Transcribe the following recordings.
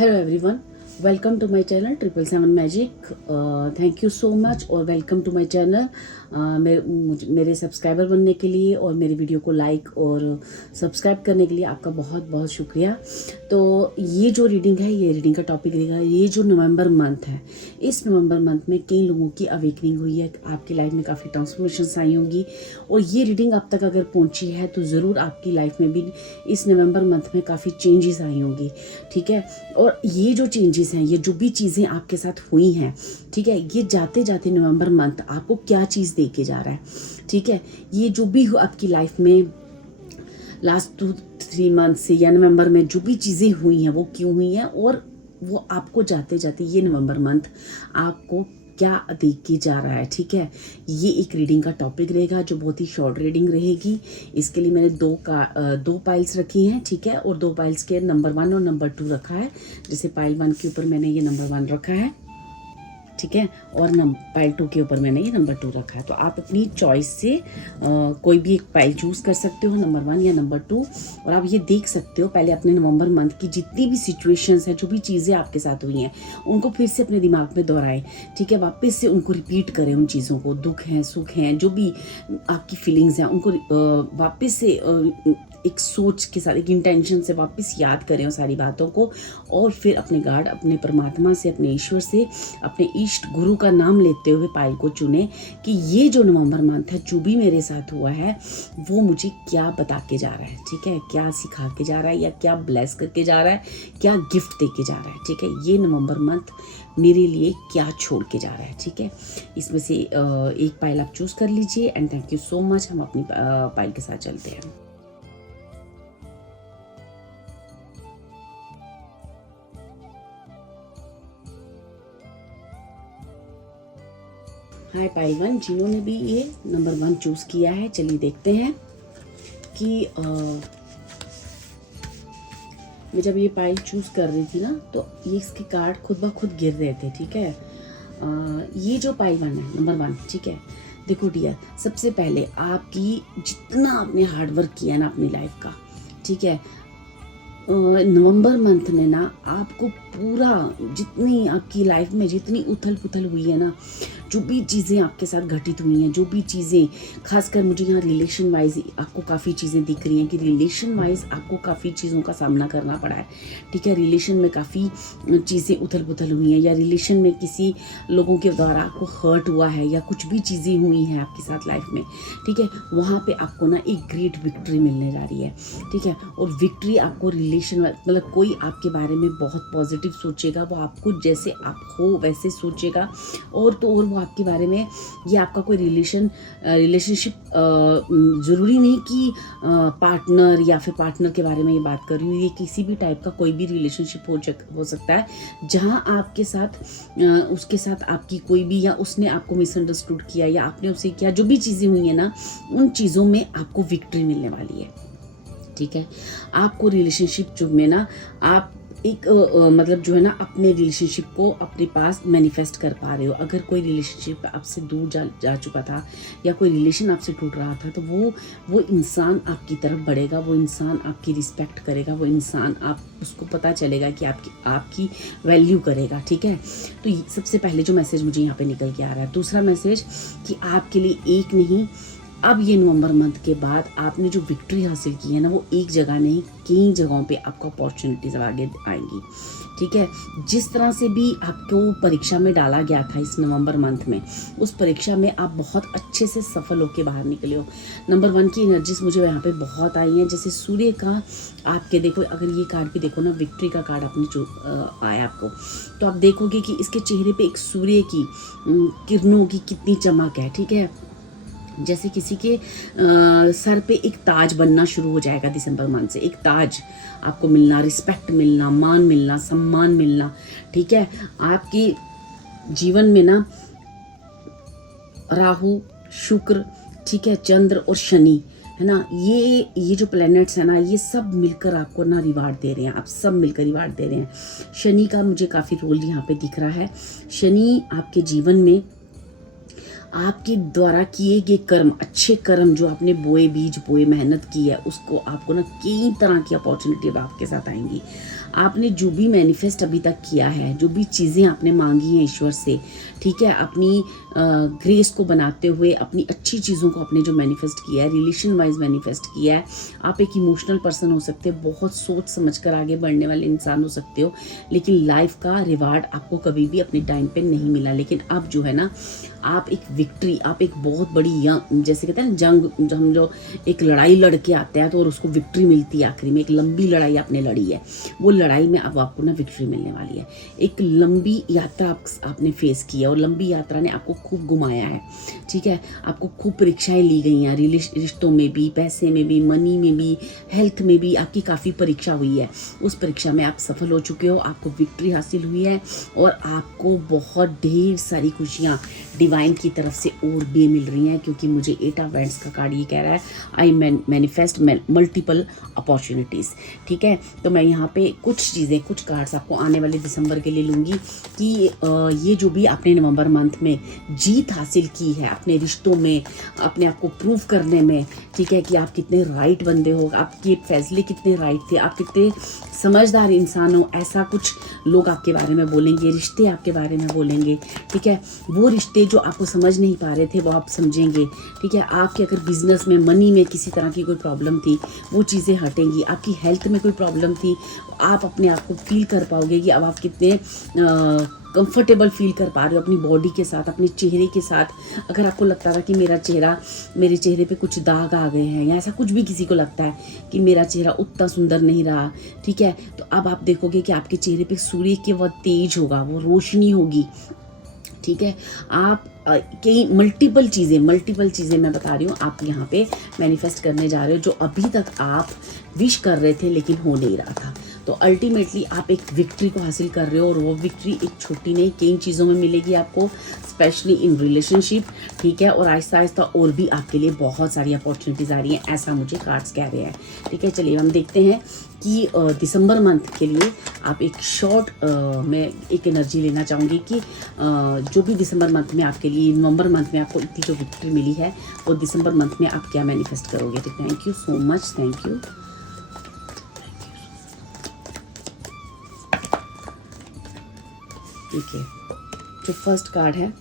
Hello everyone, welcome to my channel 777 magic. Thank you so much और welcome to my channel. मेरे subscriber बनने के लिए और मेरे वीडियो को लाइक और सब्सक्राइब करने के लिए आपका बहुत बहुत शुक्रिया। तो ये जो रीडिंग है, ये रीडिंग का टॉपिक रहेगा, ये जो नवंबर मंथ है, इस नवंबर मंथ में कई लोगों की अवेकनिंग हुई है, आपकी लाइफ में काफ़ी ट्रांसफॉर्मेशंस आई होंगी और ये रीडिंग आप तक अगर पहुंची है तो ज़रूर आपकी लाइफ में भी इस नवंबर मंथ में काफ़ी चेंजेस आई होंगी। ठीक है, और ये जो चेंजेस हैं, ये जो भी चीज़ें आपके साथ हुई हैं, ठीक है, ये जाते जाते नवंबर मंथ आपको क्या चीज़ दे के जा रहा है। ठीक है, ये जो भी हो आपकी लाइफ में लास्ट 2-3 मंथ से या नवंबर में जो भी चीज़ें हुई हैं वो क्यों हुई हैं और वो आपको जाते जाते ये नवंबर मंथ आपको क्या दे के जा रहा है। ठीक है, ये एक रीडिंग का टॉपिक रहेगा जो बहुत ही शॉर्ट रीडिंग रहेगी। इसके लिए मैंने दो पाइल्स रखी हैं। ठीक है, और 2 पाइल्स के नंबर 1 और नंबर 2 रखा है। जैसे पाइल 1 के ऊपर मैंने ये नंबर 1 रखा है, ठीक है, और पाइल 2 के ऊपर मैंने ये नंबर 2 रखा है। तो आप अपनी चॉइस से कोई भी एक पाइल चूज़ कर सकते हो, नंबर 1 या नंबर 2, और आप ये देख सकते हो पहले अपने नवंबर मंथ की जितनी भी सिचुएशंस हैं, जो भी चीज़ें आपके साथ हुई हैं, उनको फिर से अपने दिमाग में दोहराएं। ठीक है, वापस से उनको रिपीट करें, उन चीज़ों को, दुख हैं, सुख हैं, जो भी आपकी फीलिंग्स हैं, उनको वापस से एक सोच के साथ, एक इंटेंशन से वापस याद करें उन सारी बातों को, और फिर अपने गॉड, अपने परमात्मा से, अपने ईश्वर से, अपने इष्ट गुरु का नाम लेते हुए पाइल को चुने कि ये जो नवंबर मंथ है, जो भी मेरे साथ हुआ है, वो मुझे क्या बता के जा रहा है। ठीक है, क्या सिखा के जा रहा है, या क्या ब्लेस करके जा रहा है, क्या गिफ्ट दे के जा रहा है। ठीक है, ये नवंबर मंथ मेरे लिए क्या छोड़ के जा रहा है। ठीक है, इसमें से एक पाइल आप चूज़ कर लीजिए and thank you so much. हम अपनी पाइल के साथ चलते हैं। हाय पाइल 1, जिन्होंने भी ये नंबर 1 चूज़ किया है, चलिए देखते हैं कि मैं जब ये पाइल चूज़ कर रही थी ना, तो ये इसके कार्ड खुद ब खुद गिर रहे थे। ठीक है, ये जो पाइल 1 है, नंबर 1, ठीक है, देखो डियर, सबसे पहले आपकी जितना आपने हार्डवर्क किया ना अपनी लाइफ का, ठीक है, नवंबर मंथ ने ना आपको पूरा, जितनी आपकी लाइफ में जितनी उथल पुथल हुई है ना, जो भी चीज़ें आपके साथ घटित हुई हैं, जो भी चीज़ें, खासकर मुझे यहाँ रिलेशन वाइज आपको काफ़ी चीज़ें दिख रही हैं कि रिलेशन वाइज आपको काफ़ी चीज़ों का सामना करना पड़ा है। ठीक है, रिलेशन में काफ़ी चीज़ें उथल पुथल हुई हैं, या रिलेशन में किसी लोगों के द्वारा आपको हर्ट हुआ है, या कुछ भी चीज़ें हुई हैं आपके साथ लाइफ में। ठीक है, वहाँ पर आपको ना एक ग्रेट विक्ट्री मिलने जा रही है। ठीक है, और विक्ट्री आपको रिलेशन, मतलब कोई आपके बारे में बहुत पॉजिटिव सोचेगा, वो आपको जैसे आप हो वैसे सोचेगा, और तो और वो आपके बारे में, ये आपका कोई रिलेशनशिप, ज़रूरी नहीं कि पार्टनर या फिर पार्टनर के बारे में ये बात कर रही हूँ, ये किसी भी टाइप का कोई भी रिलेशनशिप हो सकता है, जहाँ आपके साथ उसके साथ आपकी कोई भी, या उसने आपको मिसअंडरस्टूड किया या आपने उसे किया, जो भी चीज़ें हुई हैं ना, उन चीज़ों में आपको विक्ट्री मिलने वाली है। ठीक है, आपको रिलेशनशिप जो में ना आप एक मतलब जो है ना, अपने रिलेशनशिप को अपने पास मैनिफेस्ट कर पा रहे हो। अगर कोई रिलेशनशिप आपसे दूर जा चुका था, या कोई रिलेशन आपसे टूट रहा था, तो वो इंसान आपकी तरफ बढ़ेगा, वो इंसान आपकी रिस्पेक्ट करेगा, वो इंसान, आप उसको पता चलेगा कि आपकी वैल्यू करेगा। ठीक है, तो सबसे पहले जो मैसेज मुझे यहाँ पे निकल के आ रहा है। दूसरा मैसेज कि आपके लिए एक नहीं, अब ये नवंबर मंथ के बाद आपने जो विक्ट्री हासिल की है ना, वो एक जगह नहीं, कई जगहों पे आपको अपॉर्चुनिटीज आगे आएंगी। ठीक है, जिस तरह से भी आपको परीक्षा में डाला गया था इस नवंबर मंथ में, उस परीक्षा में आप बहुत अच्छे से सफल होकर बाहर निकले हो। नंबर 1 की एनर्जीज मुझे यहाँ पे बहुत आई हैं, जैसे सूर्य का आपके, देखो अगर ये कार्ड भी देखो ना, विक्ट्री का कार्ड आपने जो आया आपको, तो आप देखोगे कि इसके चेहरे पे एक सूर्य की किरणों की कितनी चमक है। ठीक है, जैसे किसी के सर पे एक ताज बनना शुरू हो जाएगा दिसंबर मंथ से, एक ताज आपको मिलना, रिस्पेक्ट मिलना, मान मिलना, सम्मान मिलना। ठीक है, आपकी जीवन में ना राहु, शुक्र, ठीक है, चंद्र और शनि है ना, ये जो प्लैनेट्स है ना, ये सब मिलकर आपको ना रिवार्ड दे रहे हैं, आप सब मिलकर रिवार्ड दे रहे हैं। शनि का मुझे काफ़ी रोल यहाँ पे दिख रहा है। शनि आपके जीवन में आपके द्वारा किए गए कर्म, अच्छे कर्म जो आपने बोए, बीज बोए, मेहनत की है, उसको आपको ना कई तरह की अपॉर्चुनिटी अब आपके साथ आएंगी। आपने जो भी मैनिफेस्ट अभी तक किया है, जो भी चीज़ें आपने मांगी हैं ईश्वर से, ठीक है, अपनी ग्रेस को बनाते हुए अपनी अच्छी चीज़ों को आपने जो मैनिफेस्ट किया है, रिलेशन वाइज मैनिफेस्ट किया है। आप एक इमोशनल पर्सन हो सकते हो, बहुत सोच समझ कर आगे बढ़ने वाले इंसान हो सकते हो, लेकिन लाइफ का रिवार्ड आपको कभी भी अपने टाइम पे नहीं मिला। लेकिन अब जो है ना, आप एक विक्ट्री, आप एक बहुत बड़ी यंग, जैसे कहते हैं ना जंग, हम जो एक लड़ाई लड़ के आते हैं तो और उसको विक्ट्री मिलती है आखिरी में, एक लंबी लड़ाई आपने लड़ी है, वो लड़ाई में अब आपको ना विक्ट्री मिलने वाली है। एक लंबी यात्रा आपने फेस की है और लंबी यात्रा ने आपको खूब घुमाया है, ठीक है, आपको खूब परीक्षाएं ली गई हैं, रिश्तों में भी, पैसे में भी, मनी में भी, हेल्थ में भी आपकी काफ़ी परीक्षा हुई है। उस परीक्षा में आप सफल हो चुके हो, आपको विक्ट्री हासिल हुई है और आपको बहुत ढेर सारी खुशियाँ डिवाइन की तरफ से और भी मिल रही हैं, क्योंकि मुझे 8 ऑफ वैंड्स का कार्ड ये कह रहा है आई मैनिफेस्ट मल्टीपल अपॉर्चुनिटीज़, ठीक है। तो मैं यहाँ पे कुछ चीज़ें, कुछ कार्ड्स आपको आने वाले दिसंबर के लिए लूँगी कि ये जो भी आपने नवंबर मंथ में जीत हासिल की है अपने रिश्तों में, अपने आप को प्रूव करने में, ठीक है, कि आप कितने राइट बंदे हो, आपके फैसले कितने राइट थे, आप कितने समझदार इंसान हो, ऐसा कुछ लोग आपके बारे में बोलेंगे, रिश्ते आपके बारे में बोलेंगे, ठीक है। वो रिश्ते जो आपको समझ नहीं पा रहे थे वो आप समझेंगे, ठीक है। आपके अगर बिजनेस में, मनी में किसी तरह की कोई प्रॉब्लम थी, वो चीज़ें हटेंगी। आपकी हेल्थ में कोई प्रॉब्लम थी, आप अपने आप को फील कर पाओगे कि अब आप कितने कंफर्टेबल फील कर पा रहे हो अपनी बॉडी के साथ, अपने चेहरे के साथ। अगर आपको लगता था कि मेरे चेहरे पे कुछ दाग आ गए हैं, या ऐसा कुछ भी किसी को लगता है कि मेरा चेहरा उतना सुंदर नहीं रहा, ठीक है, तो अब आप देखोगे कि आपके चेहरे पे सूर्य के वो तेज होगा, वो रोशनी होगी, ठीक है। आप कई मल्टीपल चीज़ें मैं बता रही हूँ, आप यहाँ पे मैनिफेस्ट करने जा रहे हो जो अभी तक आप विश कर रहे थे लेकिन हो नहीं रहा था। तो अल्टीमेटली आप एक विक्ट्री को हासिल कर रहे हो और वो विक्ट्री एक छोटी नहीं, कई चीज़ों में मिलेगी आपको, स्पेशली इन रिलेशनशिप, ठीक है। और आहिस्ता आहिस्ता और भी आपके लिए बहुत सारी अपॉर्चुनिटीज़ आ रही हैं, ऐसा मुझे कार्ड्स कह रहे हैं, ठीक है। चलिए हम देखते हैं कि दिसंबर मंथ के लिए आप एक शॉर्ट मैं एक एनर्जी लेना चाहूँगी कि जो भी दिसंबर मंथ में आपके लिए, नवंबर मंथ में आपको इतनी जो विक्ट्री मिली है, और दिसंबर मंथ में आप क्या मैनिफेस्ट करोगे। तो thank you so much, thank you. ठीक है, जो फर्स्ट कार्ड है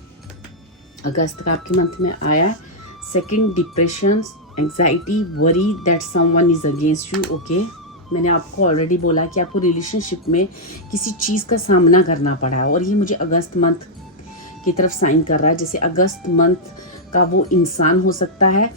अगस्त का आपके मंथ में आया, second depression, anxiety, worry that someone is against you. Okay, मैंने आपको ऑलरेडी बोला कि आपको रिलेशनशिप में किसी चीज़ का सामना करना पड़ा है, और ये मुझे अगस्त मंथ की तरफ साइन कर रहा है। जैसे अगस्त मंथ का वो इंसान हो सकता है,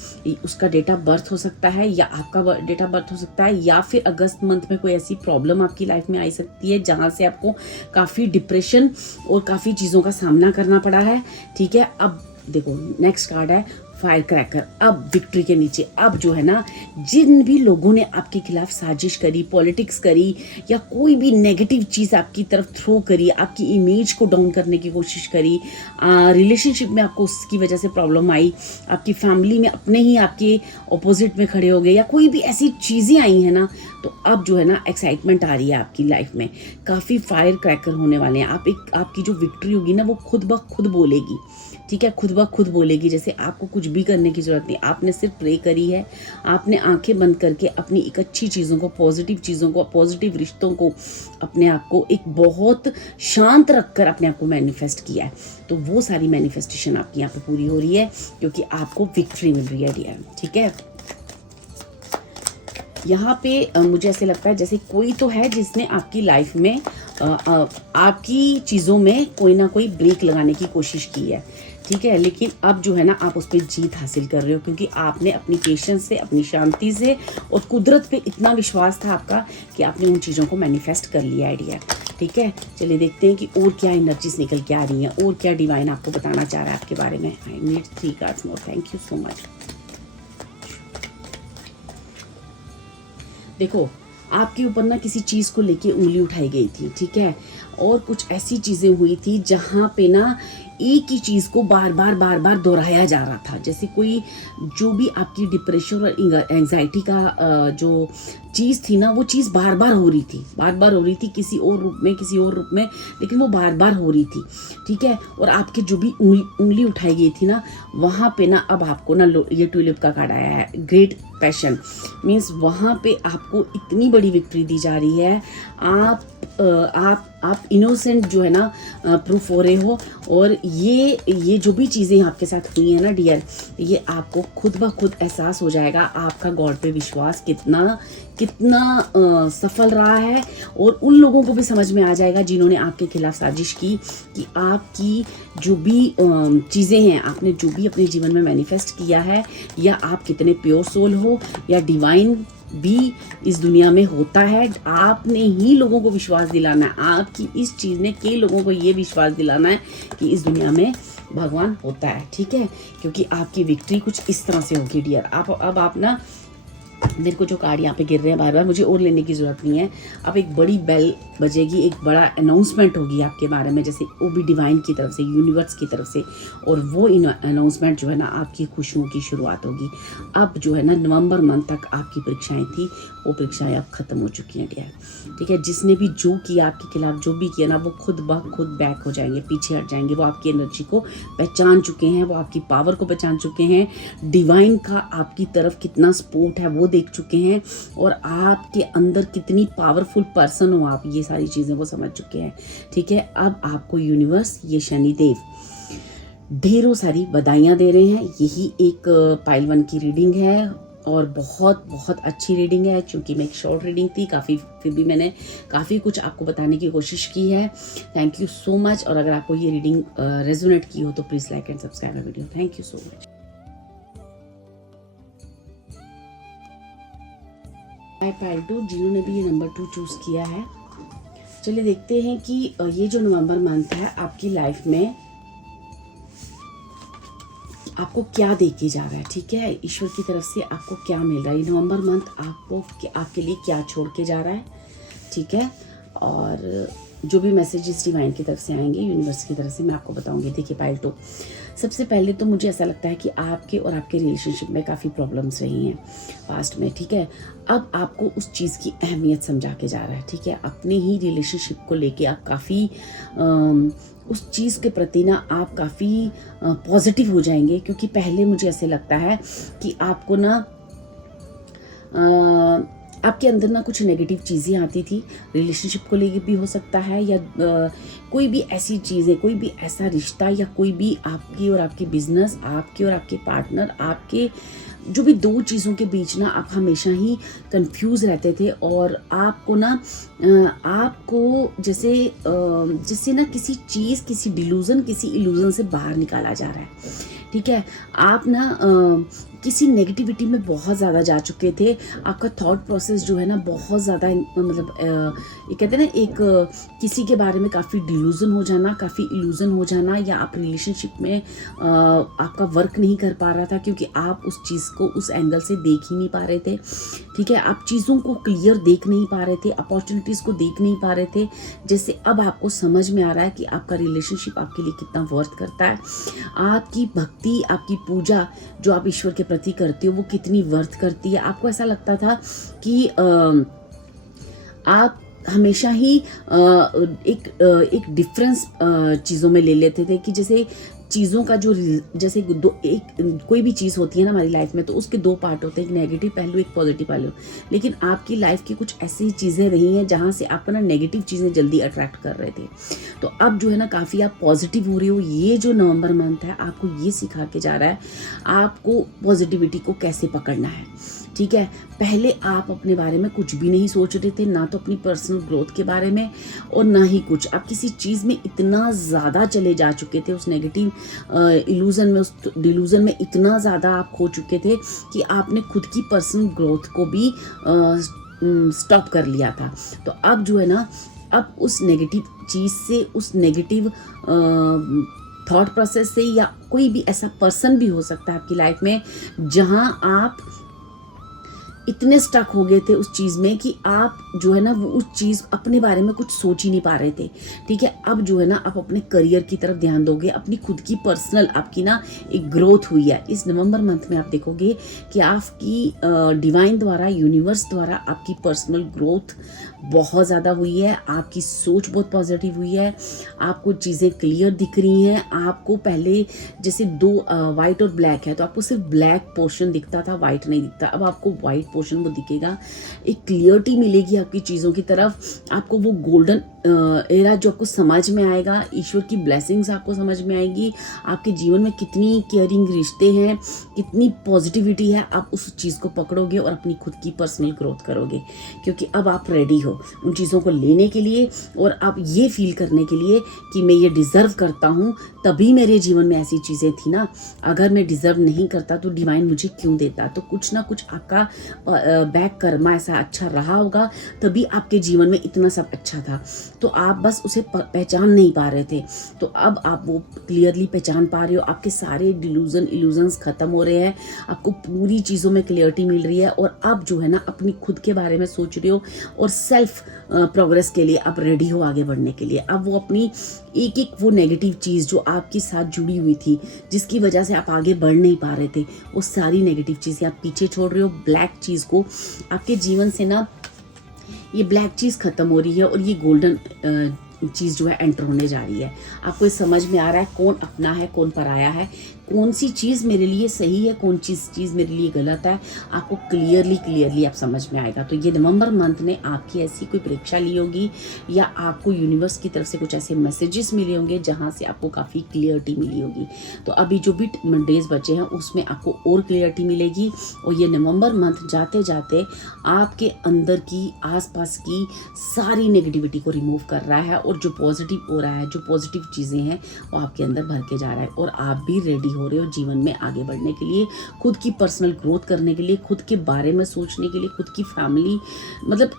उसका डेट ऑफ बर्थ हो सकता है, या आपका डेट ऑफ बर्थ हो सकता है, या फिर अगस्त मंथ में कोई ऐसी प्रॉब्लम आपकी लाइफ में आई सकती है जहाँ से आपको काफ़ी डिप्रेशन और काफ़ी चीज़ों का सामना करना पड़ा है, ठीक है। अब देखो नेक्स्ट कार्ड है फायर क्रैकर। अब विक्ट्री के नीचे अब जो है ना, जिन भी लोगों ने आपके खिलाफ साजिश करी, पॉलिटिक्स करी, या कोई भी नेगेटिव चीज़ आपकी तरफ थ्रो करी, आपकी इमेज को डाउन करने की कोशिश करी, रिलेशनशिप में आपको उसकी वजह से प्रॉब्लम आई, आपकी फैमिली में अपने ही आपके ऑपोजिट में खड़े हो गए, या कोई भी ऐसी चीज़ें आई हैं ना, तो अब जो है ना एक्साइटमेंट आ रही है आपकी लाइफ में, काफ़ी फायर क्रैकर होने वाले हैं। आपकी जो विक्ट्री होगी ना, वो खुद ब खुद बोलेगी, ठीक है, खुद ब खुद बोलेगी। जैसे आपको कुछ भी करने की ज़रूरत नहीं, आपने सिर्फ प्रे करी है, आपने आंखें बंद करके अपनी एक अच्छी चीज़ों को, पॉजिटिव चीज़ों को, पॉजिटिव रिश्तों को, अपने आप को एक बहुत शांत रखकर अपने आप को मैनिफेस्ट किया है। तो वो सारी मैनिफेस्टेशन आपकी यहाँ पे पूरी हो रही है, क्योंकि आपको विक्ट्री मिल रही है डियर, ठीक है। यहाँ पे मुझे ऐसे लगता है जैसे कोई तो है जिसने आपकी लाइफ में आपकी चीज़ों में कोई ना कोई ब्रेक लगाने की कोशिश की है, ठीक है। लेकिन अब जो है ना, आप उस पर जीत हासिल कर रहे हो, क्योंकि आपने अपनी पेशेंस से, अपनी शांति से और कुदरत पे इतना विश्वास था आपका कि आपने उन चीज़ों को मैनिफेस्ट कर लिया आइडिया, ठीक है। चलिए देखते हैं कि और क्या एनर्जीज निकल के आ रही हैं, और क्या डिवाइन आपको बताना चाह रहा है आपके बारे में। I need 3 cards more, thank you so much. देखो, आपके ऊपर ना किसी चीज़ को लेके उंगली उठाई गई थी, ठीक है, और कुछ ऐसी चीज़ें हुई थी जहाँ पे ना एक ही चीज़ को बार बार दोहराया जा रहा था। जैसे कोई जो भी आपकी डिप्रेशन और एंजाइटी का जो चीज़ थी ना, वो चीज़ बार बार हो रही थी किसी और रूप में, लेकिन वो बार बार हो रही थी, ठीक है। और आपके जो भी उंगली उठाई गई थी ना, वहाँ पे ना अब आपको ना ये ट्यूलिप का कार्ड आया है, ग्रेट पैशन। मीन्स वहाँ पे आपको इतनी बड़ी विक्ट्री दी जा रही है। आप इनोसेंट जो है ना प्रूफ हो रहे हो। और ये जो भी चीज़ें आपके साथ हुई हैं ना डियर, ये आपको खुद ब खुद एहसास हो जाएगा आपका गॉड पे विश्वास कितना सफल रहा है। और उन लोगों को भी समझ में आ जाएगा जिन्होंने आपके खिलाफ साजिश की कि आपकी जो भी चीज़ें हैं, आपने जो भी अपने जीवन में मैनिफेस्ट किया है, या आप कितने प्योर सोल हो, या डिवाइन भी इस दुनिया में होता है। आपने ही लोगों को विश्वास दिलाना है, आपकी इस चीज़ ने कई लोगों को ये विश्वास दिलाना है कि इस दुनिया में भगवान होता है, ठीक है। क्योंकि आपकी विक्ट्री कुछ इस तरह से होगी डियर। आप ना, मेरे को जो कार्ड यहाँ पे गिर रहे हैं बार बार, मुझे और लेने की ज़रूरत नहीं है। अब एक बड़ी बेल बजेगी, एक बड़ा अनाउंसमेंट होगी आपके बारे में, जैसे वो भी डिवाइन की तरफ से, यूनिवर्स की तरफ से। और वो अनाउंसमेंट जो है ना, आपकी खुशियों की शुरुआत होगी। अब जो है ना, नवंबर मंथ तक आपकी परीक्षाएं थी, वो परीक्षाएं अब ख़त्म हो चुकी हैं डियर, ठीक है। जिसने भी जो किया आपके खिलाफ, जो भी किया ना, वो खुद ब खुद बैक हो जाएंगे, पीछे हट जाएंगे। वो आपकी एनर्जी को पहचान चुके हैं, वो आपकी पावर को पहचान चुके हैं, डिवाइन का आपकी तरफ कितना सपोर्ट है वो देख चुके हैं, और आपके अंदर कितनी पावरफुल पर्सन हो आप, ये सारी चीज़ें वो समझ चुके हैं, ठीक है। अब आपको यूनिवर्स, ये शनिदेव ढेरों सारी बधाइयाँ दे रहे हैं। यही एक पाइल 1 की रीडिंग है, और बहुत अच्छी रीडिंग है। चूँकि मैं एक शॉर्ट रीडिंग थी काफ़ी, फिर भी मैंने काफ़ी कुछ आपको बताने की कोशिश की है। Thank you so much. और अगर आपको ये रीडिंग रेजोनेट की हो तो please like and subscribe my video. Thank you so much. Pile 2, जिन्होंने भी ये नंबर 2 चूज़ किया है, चलिए देखते हैं कि ये जो नवंबर मंथ है आपकी लाइफ में आपको क्या दे के जा रहा है, ठीक है। ईश्वर की तरफ से आपको क्या मिल रहा है, ये नवंबर मंथ आपके लिए क्या छोड़ के जा रहा है, ठीक है। और जो भी मैसेजेस डिवाइन की तरफ से आएंगे, यूनिवर्स की तरफ से, मैं आपको बताऊंगी। देखिए पाइल 2, सबसे पहले तो मुझे ऐसा लगता है कि आपके और आपके रिलेशनशिप में काफ़ी प्रॉब्लम्स रही हैं पास्ट में, ठीक है। अब आपको उस चीज़ की अहमियत समझा के जा रहा है, ठीक है। अपने ही रिलेशनशिप को लेके आप काफ़ी उस चीज़ के प्रति ना आप काफ़ी पॉजिटिव हो जाएंगे। क्योंकि पहले मुझे ऐसे लगता है कि आपको ना आपके अंदर ना कुछ नेगेटिव चीज़ें आती थी, रिलेशनशिप को लेके भी हो सकता है, या कोई भी ऐसी चीज़ें, कोई भी ऐसा रिश्ता, या कोई भी आपकी और आपकी बिजनेस, आपके और आपके पार्टनर, आपके जो भी दो चीज़ों के बीच ना आप हमेशा ही कंफ्यूज रहते थे। और आपको ना आपको जैसे ना किसी चीज़, किसी इल्यूजन से बाहर निकाला जा रहा है, ठीक है। आप ना किसी नेगेटिविटी में बहुत ज़्यादा जा चुके थे। आपका थॉट प्रोसेस जो है ना बहुत ज़्यादा, मतलब ये कहते हैं ना, एक किसी के बारे में काफ़ी डिल्यूजन हो जाना, काफ़ी इल्यूजन हो जाना, या आप रिलेशनशिप में आपका वर्क नहीं कर पा रहा था क्योंकि आप उस चीज़ को उस एंगल से देख ही नहीं पा रहे थे, ठीक है। आप चीज़ों को क्लियर देख नहीं पा रहे थे, अपॉर्चुनिटीज़ को देख नहीं पा रहे थे। जैसे अब आपको समझ में आ रहा है कि आपका रिलेशनशिप आपके लिए कितना वर्थ करता है, आपकी भक्ति, आपकी पूजा जो आप ईश्वर के प्रति करती हो वो कितनी वर्थ करती है। आपको ऐसा लगता था कि आप हमेशा ही एक डिफरेंस चीज़ों में ले लेते थे, कि जैसे चीज़ों का जो, जैसे कोई भी चीज़ होती है ना हमारी लाइफ में, तो उसके दो पार्ट होते हैं, एक नेगेटिव पहलू, एक पॉजिटिव पहलू। लेकिन आपकी लाइफ की कुछ ऐसी चीज़ें रही हैं जहाँ से आपको ना नेगेटिव चीज़ें जल्दी अट्रैक्ट कर रहे थे। तो अब जो है ना काफ़ी आप पॉजिटिव हो रहे हो। ये जो नवंबर मंथ है आपको ये सिखा के जा रहा है आपको पॉजिटिविटी को कैसे पकड़ना है, ठीक है। पहले आप अपने बारे में कुछ भी नहीं सोच रहे थे, ना तो अपनी पर्सनल ग्रोथ के बारे में और ना ही कुछ। आप किसी चीज़ में इतना ज़्यादा चले जा चुके थे, उस नेगेटिव इल्यूजन में, उस डिल्यूजन में इतना ज़्यादा आप खो चुके थे कि आपने खुद की पर्सनल ग्रोथ को भी स्टॉप कर लिया था। तो अब जो है ना, अब उस नेगेटिव चीज़ से, उस नेगेटिव थॉट प्रोसेस से, या कोई भी ऐसा पर्सन भी हो सकता है आपकी लाइफ में जहां आप इतने स्टक हो गए थे उस चीज़ में कि आप जो है ना वो उस चीज़ अपने बारे में कुछ सोच ही नहीं पा रहे थे, ठीक है। अब जो है ना आप अपने करियर की तरफ ध्यान दोगे, अपनी खुद की पर्सनल आपकी ना एक ग्रोथ हुई है इस नवंबर मंथ में। आप देखोगे कि आपकी डिवाइन द्वारा, यूनिवर्स द्वारा आपकी पर्सनल ग्रोथ बहुत ज़्यादा हुई है, आपकी सोच बहुत पॉजिटिव हुई है, आपको चीज़ें क्लियर दिख रही हैं। आपको पहले जैसे दो वाइट और ब्लैक है तो आपको सिर्फ ब्लैक पोर्शन दिखता था, वाइट नहीं दिखता, अब आपको वाइट पोर्शन वो दिखेगा। एक क्लियरिटी मिलेगी आपकी चीज़ों की तरफ, आपको वो गोल्डन एरा जो आपको समझ में आएगा, ईश्वर की ब्लेसिंग्स आपको समझ में आएगी, आपके जीवन में कितनी केयरिंग रिश्ते हैं, कितनी पॉजिटिविटी है, आप उस चीज़ को पकड़ोगे और अपनी खुद की पर्सनल ग्रोथ करोगे, क्योंकि अब आप रेडी हो उन चीज़ों को लेने के लिए और आप ये फील करने के लिए कि मैं ये डिज़र्व करता हूँ, तभी मेरे जीवन में ऐसी चीज़ें थी ना। अगर मैं डिज़र्व नहीं करता तो डिवाइन मुझे क्यों देता। तो कुछ ना कुछ आपका बैक कर्मा ऐसा अच्छा रहा होगा, तभी आपके जीवन में इतना सब अच्छा था। तो आप बस उसे पहचान नहीं पा रहे थे, तो अब आप वो क्लियरली पहचान पा रहे हो। आपके सारे इल्यूजन्स खत्म हो रहे हैं, आपको पूरी चीज़ों में क्लियरिटी मिल रही है और अब जो है ना अपनी खुद के बारे में सोच रहे हो और सेल्फ प्रोग्रेस के लिए आप रेडी हो आगे बढ़ने के लिए। अब वो अपनी एक एक वो नेगेटिव चीज़ जो आपके साथ जुड़ी हुई थी, जिसकी वजह से आप आगे बढ़ नहीं पा रहे थे, वो सारी नेगेटिव चीज़ें आप पीछे छोड़ रहे हो। ब्लैक चीज़ को आपके जीवन से ना, ये ब्लैक चीज़ खत्म हो रही है और ये गोल्डन चीज़ जो है एंटर होने जा रही है। आपको ये समझ में आ रहा है कौन अपना है कौन पराया है, कौन सी चीज़ मेरे लिए सही है, कौन चीज़ मेरे लिए गलत है, आपको क्लियरली आप समझ में आएगा। तो ये नवंबर मंथ ने आपकी ऐसी कोई परीक्षा ली होगी या आपको यूनिवर्स की तरफ से कुछ ऐसे मैसेजेस मिले होंगे जहाँ से आपको काफ़ी क्लियरिटी मिली होगी। तो अभी जो भी डेज बचे हैं उसमें आपको और क्लियरिटी मिलेगी और ये नवंबर मंथ जाते जाते आपके अंदर की आसपास की सारी नेगेटिविटी को रिमूव कर रहा है और जो पॉजिटिव हो रहा है, जो पॉजिटिव चीज़ें हैं वो आपके अंदर भर के जा रहा है और आप भी रेडी हो रहे हो जीवन में आगे बढ़ने के लिए, खुद की पर्सनल ग्रोथ करने के लिए, खुद के बारे में सोचने के लिए, खुद की फैमिली मतलब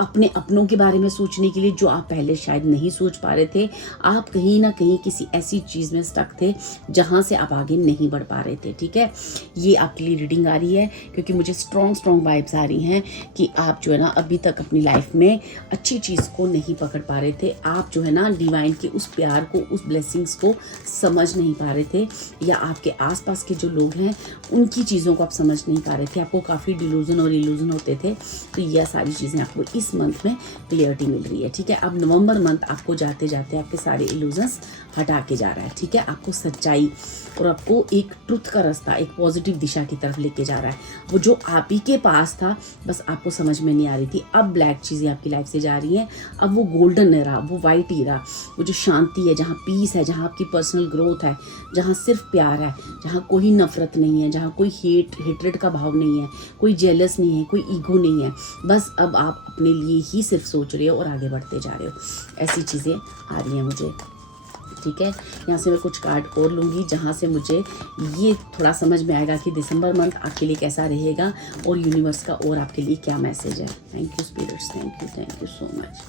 अपने अपनों के बारे में सोचने के लिए जो आप पहले शायद नहीं सोच पा रहे थे। आप कहीं ना कहीं किसी ऐसी चीज़ में स्टक थे जहाँ से आप आगे नहीं बढ़ पा रहे थे, ठीक है। ये आपके लिए रीडिंग आ रही है क्योंकि मुझे स्ट्रॉन्ग वाइब्स आ रही हैं कि आप जो है ना अभी तक अपनी लाइफ में अच्छी चीज़ को नहीं पकड़ पा रहे थे। आप जो है ना डिवाइन के उस प्यार को, उस ब्लेसिंग्स को समझ नहीं पा रहे थे, या आपके आसपास के जो लोग हैं उनकी चीज़ों को आप समझ नहीं पा रहे थे। आपको काफ़ी डिलूजन और इल्यूजन होते थे। तो यह सारी चीज़ें आपको इस मंथ में क्लियरिटी मिल रही है, ठीक है। अब नवंबर मंथ आपको जाते जाते आपके सारे इल्यूजन्स हटा के जा रहा है, ठीक है। आपको सच्चाई और आपको एक ट्रुथ का रास्ता, एक पॉजिटिव दिशा की तरफ लेके जा रहा है। वो जो आप ही के पास था बस आपको समझ में नहीं आ रही थी, अब ब्लैक चीज़ें आपकी लाइफ से जा रही हैं। अब वो गोल्डन एरा, वो वाइट एरा, वो जो शांति है, जहाँ पीस है, जहाँ आपकी पर्सनल ग्रोथ है, जहाँ सिर्फ प्यार है, जहाँ कोई नफरत नहीं है, जहाँ कोई हेटरेट का भाव नहीं है, कोई जेलस नहीं है, कोई ईगो नहीं है। बस अब आप अपने लिए ही सिर्फ सोच रहे हो और आगे बढ़ते जा रहे हो। ऐसी चीज़ें आ रही हैं मुझे, ठीक है। यहाँ से मैं कुछ कार्ड और लूँगी जहाँ से मुझे ये थोड़ा समझ में आएगा कि दिसंबर मंथ आपके लिए कैसा रहेगा और यूनिवर्स का और आपके लिए क्या मैसेज है। Thank you spirits, thank you so much.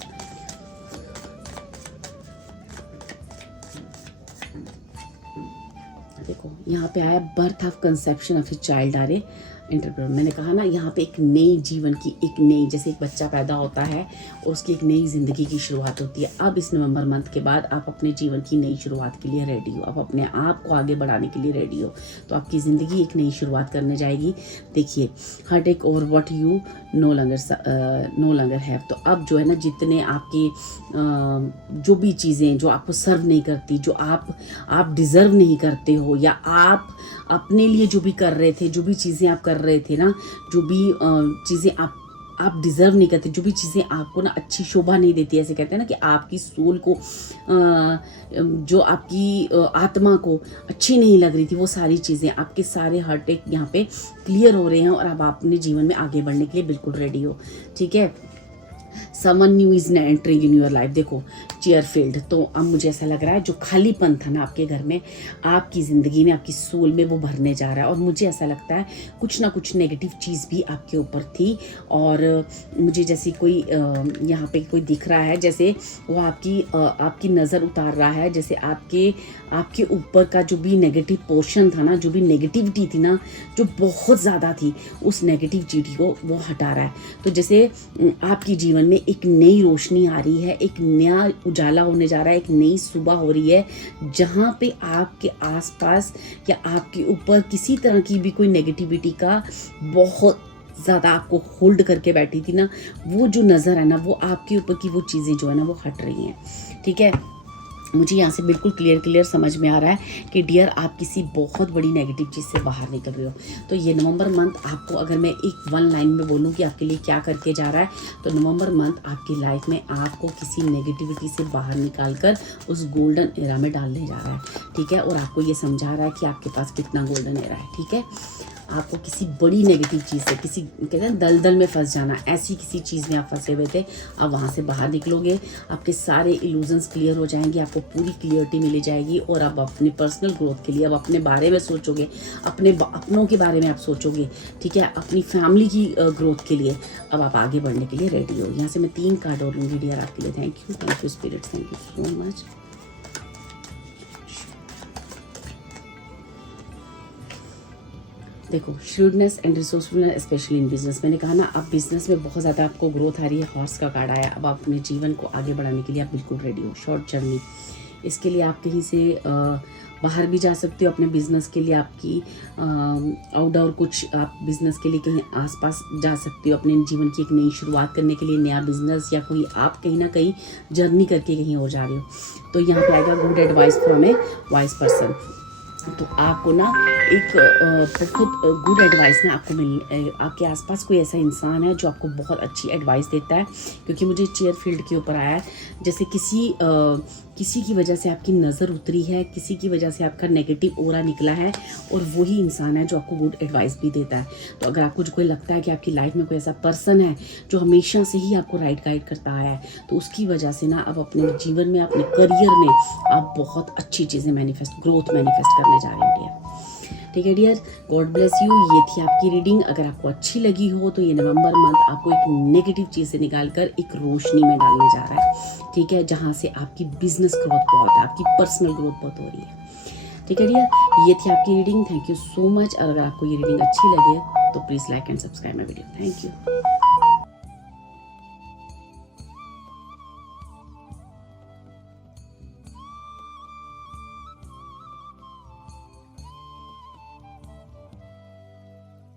देखो यहाँ पे आया birth of conception of a child or a entrepreneur. मैंने कहा ना यहाँ पे एक नई जीवन की, एक नई, जैसे एक बच्चा पैदा होता है और उसकी एक नई ज़िंदगी की शुरुआत होती है। अब इस नवंबर मंथ के बाद आप अपने जीवन की नई शुरुआत के लिए रेडी हो, आप अपने आप को आगे बढ़ाने के लिए रेडी हो, तो आपकी ज़िंदगी एक नई शुरुआत करने जाएगी। देखिए heart take over what you no longer have. तो अब जो है ना जितने आपके जो भी चीज़ें जो आपको सर्व नहीं करती, जो आप डिज़र्व नहीं करते हो, या आप अपने लिए जो भी कर रहे थे, जो भी चीज़ें आप कर रहे थे ना, जो भी चीज़ें आप डिज़र्व नहीं करते, जो भी चीज़ें आपको ना अच्छी शोभा नहीं देती, ऐसे कहते हैं ना कि आपकी सोल को जो आपकी आत्मा को अच्छी नहीं लग रही थी, वो सारी चीज़ें आपके सारे हार्ट टेक यहाँ पे क्लियर हो रहे हैं और अब आप अपने जीवन में आगे बढ़ने के लिए बिल्कुल रेडी हो, ठीक है। Someone new is entering in your life. देखो चेयर फील्ड। तो अब मुझे ऐसा लग रहा है जो खालीपन था ना आपके घर में, आपकी ज़िंदगी में, आपकी सोल में, वो भरने जा रहा है। और मुझे ऐसा लगता है कुछ ना कुछ नेगेटिव चीज़ भी आपके ऊपर थी। और मुझे जैसे कोई यहाँ पे कोई दिख रहा है, जैसे वो आपकी नज़र उतार रहा है, जैसे आपके ऊपर का जो भी नेगेटिव पोर्शन था ना, जो भी नेगेटिविटी थी ना, जो बहुत ज़्यादा थी, उस नेगेटिविटी को वो हटा रहा है। तो जैसे आपके जीवन में एक नई रोशनी आ रही है, एक नया उजाला होने जा रहा है, एक नई सुबह हो रही है, जहाँ पे आपके आसपास या आपके ऊपर किसी तरह की भी कोई नेगेटिविटी का बहुत ज़्यादा आपको होल्ड करके बैठी थी ना, वो जो नज़र है ना, वो आपके ऊपर की वो चीज़ें जो है ना वो हट रही हैं। ठीक है, मुझे यहाँ से बिल्कुल क्लियर समझ में आ रहा है कि डियर आप किसी बहुत बड़ी नेगेटिव चीज़ से बाहर निकल रहे हो। तो ये नवंबर मंथ आपको, अगर मैं एक वन लाइन में बोलूँ कि आपके लिए क्या करके जा रहा है, तो नवंबर मंथ आपकी लाइफ में आपको किसी नेगेटिविटी से बाहर निकाल कर उस गोल्डन एरा में डालने जा रहा है। ठीक है, और आपको ये समझा रहा है कि आपके पास कितना गोल्डन एरा है। ठीक है, आपको किसी बड़ी नेगेटिव चीज़ से, किसी कहते हैं दलदल में फंस जाना, ऐसी किसी चीज़ में आप फंसे हुए थे, आप वहाँ से बाहर निकलोगे, आपके सारे इल्यूजन्स क्लियर हो जाएंगे, आपको पूरी क्लियरिटी मिल जाएगी, और आप अपने पर्सनल ग्रोथ के लिए, अब अपने बारे में सोचोगे, अपनों के बारे में आप सोचोगे। ठीक है, अपनी फैमिली की ग्रोथ के लिए अब आप आगे बढ़ने के लिए रेडी हो। यहाँ से मैं 3 कार्ड और लूँगी डियर आपके लिए। Thank you spirit, thank you so much. देखो, shrewdness and resourcefulness specially in business. मैंने कहा ना, अब बिजनेस में बहुत ज़्यादा आपको ग्रोथ आ रही है। हॉर्स का कार्ड आया। अब आप अपने जीवन को आगे बढ़ाने के लिए आप बिल्कुल रेडी हो। शॉर्ट जर्नी, इसके लिए आप कहीं से बाहर भी जा सकते हो अपने बिजनेस के लिए। आपकी आउटडोर कुछ आप बिजनेस के लिए कहीं आसपास जा सकते हो, अपने जीवन की एक नई शुरुआत करने के लिए, नया बिजनेस, या कोई आप कहीं ना कहीं जर्नी करके कहीं और जा रहे हो। तो यहाँ पे आएगा good advice from A wise person. तो आपको ना एक बहुत गुड एडवाइस ना आपको आपके आसपास कोई ऐसा इंसान है जो आपको बहुत अच्छी एडवाइस देता है। क्योंकि मुझे चेयर फील्ड के ऊपर आया है, जैसे किसी की वजह से आपकी नज़र उतरी है, किसी की वजह से आपका नेगेटिव ओरा निकला है, और वही इंसान है जो आपको गुड एडवाइस भी देता है। तो अगर आपको कोई लगता है कि आपकी लाइफ में कोई ऐसा पर्सन है जो हमेशा से ही आपको राइट गाइड करता आया है, तो उसकी वजह से ना अब अपने जीवन में, अपने करियर में आप बहुत अच्छी चीज़ें ग्रोथ मैनिफेस्ट करने जा रहे हो डियर। ठीक है डियर, गॉड ब्लेस यू। ये थी आपकी रीडिंग। अगर आपको अच्छी लगी हो तो ये नवंबर मंथ आपको एक नेगेटिव चीज़ से निकालकर एक रोशनी में डालने जा रहा है। ठीक है, जहाँ से आपकी बिजनेस ग्रोथ बहुत है, आपकी पर्सनल ग्रोथ बहुत हो रही है। ठीक है डियर, ये थी आपकी reading. Thank you so much. और अगर आपको ये रीडिंग अच्छी लगे तो please like and subscribe my video. Thank you.